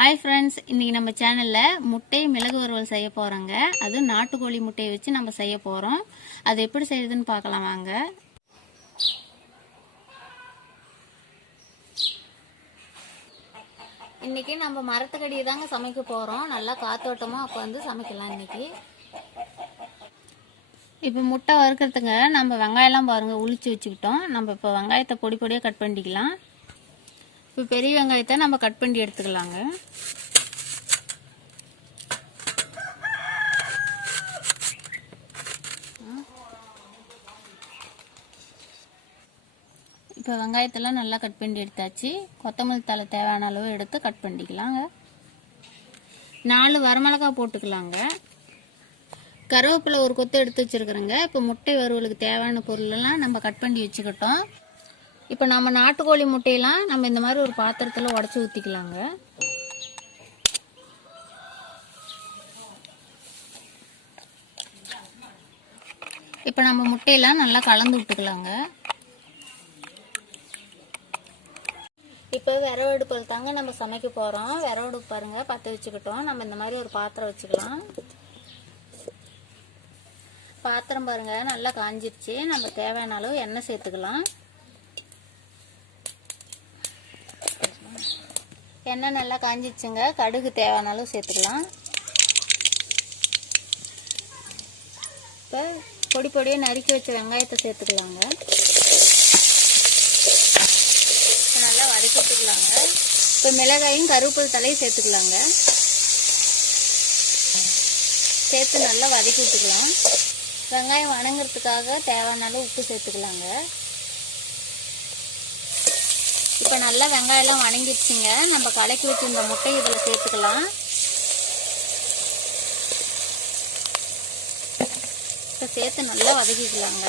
Hi friends இன்னைக்கு நம்ம சேனல்ல முட்டை மிளகு வறுவல் செய்ய போறோங்க. அது நாட்டுக்கோழி முட்டையை வச்சு நம்ம செய்ய போறோம். அது எப்படி செய்யறதுன்னு பார்க்கலாம் வாங்க. இன்னைக்கு நம்ம மரத்துக்கடியை தாங்க சமைக்க போறோம். நல்லா காத்தோட்டமா உட்கார்ந்து சமைக்கலாம் இன்னைக்கு. இப்போ முட்டை வறுக்கிறதுக்கு நம்ம வெங்காயம் எல்லாம் பாருங்க உளிச்சு வச்சுக்கிட்டோம். நம்ம இப்போ வெங்காயத்தை பொடி பொடியா கட் பண்ணிக்கலாம். இப்போ பெரிய வெங்காயத்தை நம்ம கட் பண்ணி எடுத்துக்கலாங்க. இப்போ வெங்காயத்தெல்லாம் நல்லா கட் பண்ணி எடுத்தாச்சு. கொத்தமல்லி தழை தேவையான அளவு எடுத்து கட் பண்ணிக்கலாங்க. 4 வரமிளகாய் போட்டுக்கலாங்க. கருவேப்பிலை ஒரு கொத்து எடுத்து வச்சிருக்கிறேங்க. இப்போ முட்டை வறுவலுக்கு தேவையான பொருளெல்லாம் நம்ம கட் பண்ணி வச்சுக்கிட்டோம். இப்போ நம்ம நாட்டுக்கோழி முட்டையெல்லாம் நம்ம இந்த மாதிரி ஒரு பாத்திரத்தில் உடச்சி ஊற்றிக்கலாங்க. இப்போ நம்ம முட்டையெல்லாம் நல்லா கலந்து விட்டுக்கலாங்க. இப்போ விரவு அடுப்பில் தாங்க நம்ம சமைக்க போகிறோம். விரவு அடுப்பு பாருங்கள் பற்ற வச்சுக்கிட்டோம். நம்ம இந்த மாதிரி ஒரு பாத்திரம் வச்சுக்கலாம். பாத்திரம் பாருங்கள் நல்லா காஞ்சிருச்சு. நம்ம தேவையான அளவு எண்ணெய் சேர்த்துக்கலாம். எண்ணெய் நல்லா காஞ்சிச்சுங்க. கடுகு தேவையான அளவு சேர்த்துக்கலாம். இப்போ பொடி பொடியாக நறுக்கி வச்ச வெங்காயத்தை சேர்த்துக்கலாங்க. நல்லா வதக்கி விட்டுக்கலாங்க. இப்போ மிளகாயும் கருவேப்பிலை தலையும் சேர்த்துக்கலாங்க. சேர்த்து நல்லா வதக்கி விட்டுக்கலாம். வெங்காயம் வணங்குறதுக்காக தேவையான அளவு உப்பு சேர்த்துக்கலாங்க. இப்போ நல்லா வெங்காயம்லாம் வணங்கிடுச்சுங்க. நம்ம கலக்கி வச்சு இந்த முட்டை இதில் சேர்த்துக்கலாம். இப்போ சேர்த்து நல்லா வதக்கிக்கலாங்க.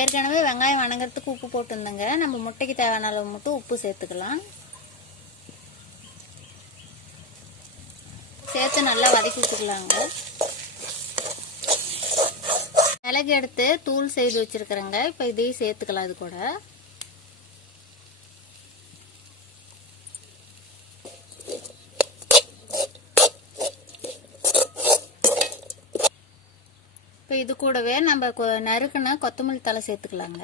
ஏற்கனவே வெங்காயம் வணங்குறதுக்கு உப்பு போட்டுருந்தேங்க. நம்ம முட்டைக்கு தேவையான அளவு மட்டும் உப்பு சேர்த்துக்கலாம். சேர்த்து நல்லா வதக்கி வச்சுக்கலாங்க. மிளகு எடுத்து தூள் செய்து வச்சிருக்கிறேங்க. இப்போ இதையும் சேர்த்துக்கலாம். இது கூட இப்போ இது கூடவே நம்ம நறுக்குன கொத்தமல்லி தழை சேர்த்துக்கலாங்க.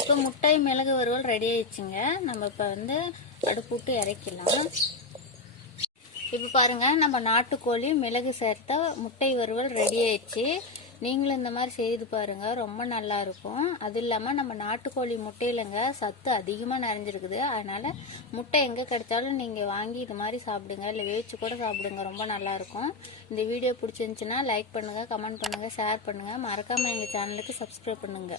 இப்போ முட்டை மிளகு வறுவல் ரெடி ஆயிடுச்சுங்க. நம்ம இப்போ அடுப்பு விட்டு இறக்கலாம். இப்போ பாருங்க நம்ம நாட்டுக்கோழி மிளகு சேர்த்த முட்டை வறுவல் ரெடி ஆயிடுச்சு. நீங்களும் இந்த மாதிரி செய்து பாருங்க, ரொம்ப நல்லா இருக்கும். அது இல்லாமல் நம்ம நாட்டுக்கோழி முட்டையிலங்க சத்து அதிகமாக நிறைஞ்சிருக்குது. அதனால முட்டை எங்கே கிடைச்சாலும் நீங்கள் வாங்கி இது மாதிரி சாப்பிடுங்க, இல்லை வேவிச்சு கூட சாப்பிடுங்க. ரொம்ப நல்லா இருக்கும். இந்த வீடியோ பிடிச்சிருந்துச்சுன்னா லைக் பண்ணுங்க, கமெண்ட் பண்ணுங்க, ஷேர் பண்ணுங்க. மறக்காம எங்கள் சேனலுக்கு சப்ஸ்கிரைப் பண்ணுங்க.